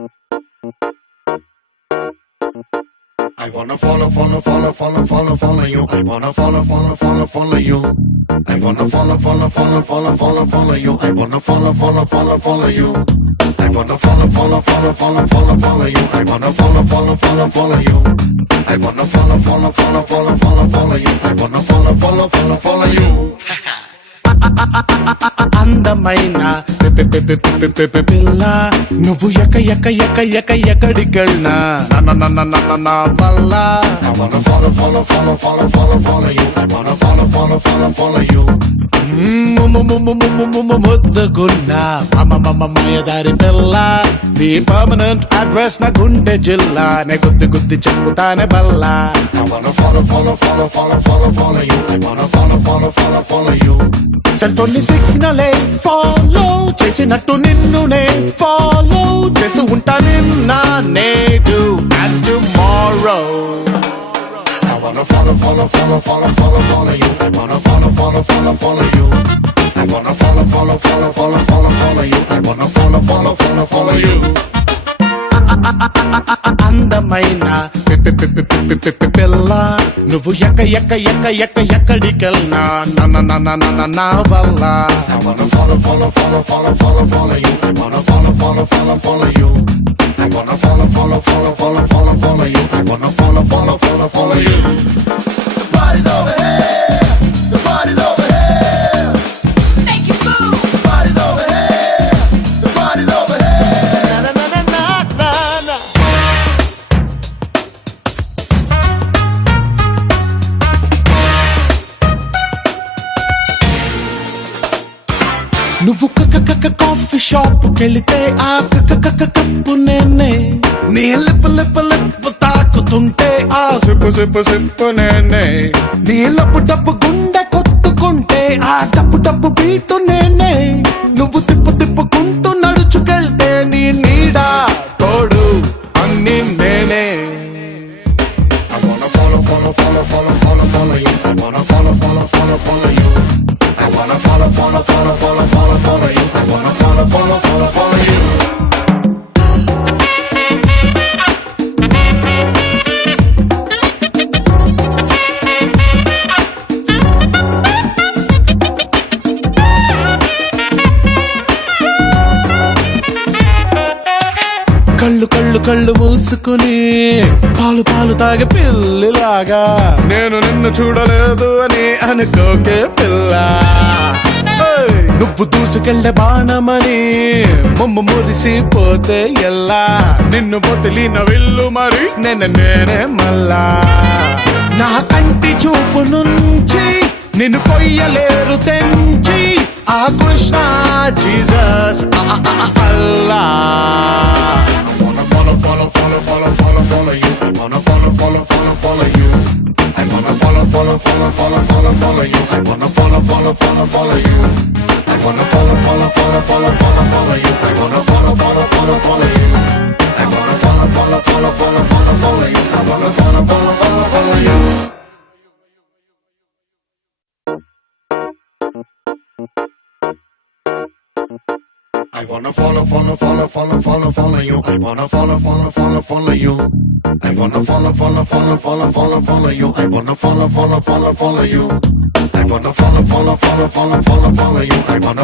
I wanna follow you. I wanna follow you. I wanna follow you. I wanna follow you. I wanna follow you. I wanna follow you. I wanna follow you. I wanna follow you. అందమైన పిల్ల నువ్వు ఎక్కడికెళ్ళినా నా వల్ల I wanna follow you. I wanna follow you. ముద్దుగున్నా మాయదారి పిల్ల నీ పర్మనెంట్ అడ్రస్ నా గుండె జిల్లా నే గుద్ది చెప్పుతానే బల్లా I wanna follow you. I wanna follow you. Cell phone ని సిగ్నలే ఫాలో చేసినట్టు నిన్ను నే ఫాలో చేస్తూ ఉంటా నిన్న నేడు and tomorrow I wanna follow you. I wanna follow you. I wanna follow you. I wanna follow you. అందమైన పిల్ల నువ్వు ఎక్కడికెళ్ళినా నా వల్ల I wanna follow you. I wanna follow you. I wanna follow you. I wanna follow you. The party's over here. The party's over here. Make it move. The party's over here. The party's over here. na. నువ్వు coffee shop కెళితే ఆ కప్పు నేనే నీ లిప్పు తాకుతుంటే ఆ సిప్పు నేనే నీ డబ్బు గుండె కొట్టుకుంటే ఆ డబ్బు బీటు నేనే నువ్వు తిప్పుకుంటూ నడుచుకెళ్తే నీ నీడా తోడు అన్ని నేనే I wanna follow you. I wanna follow you. I wanna follow you. I wanna follow you. కళ్ళు మూసుకుని పాలు తాగే పిల్లిలాగా నేను నిన్ను చూడలేదు అని అనుకోకే పిల్ల నువ్వు దూసుకెళ్ళే బాణమని మురిసిపోతే ఎల్లా నిన్ను వదిలిన విల్లు మరి నేనే మళ్ళా నా కంటి చూపు నుంచి నిన్ను కొయ్యలేరు తెంచి ఆ కృష్ణ జీసస్ అల్లా Follow you. I wanna follow you. I wanna follow you. I wanna follow you. I wanna follow you. I wanna follow you. I wanna follow you. I wanna follow you. I wanna follow you. I wanna follow you. I wanna follow you. I wanna follow you. I wanna follow you. I wanna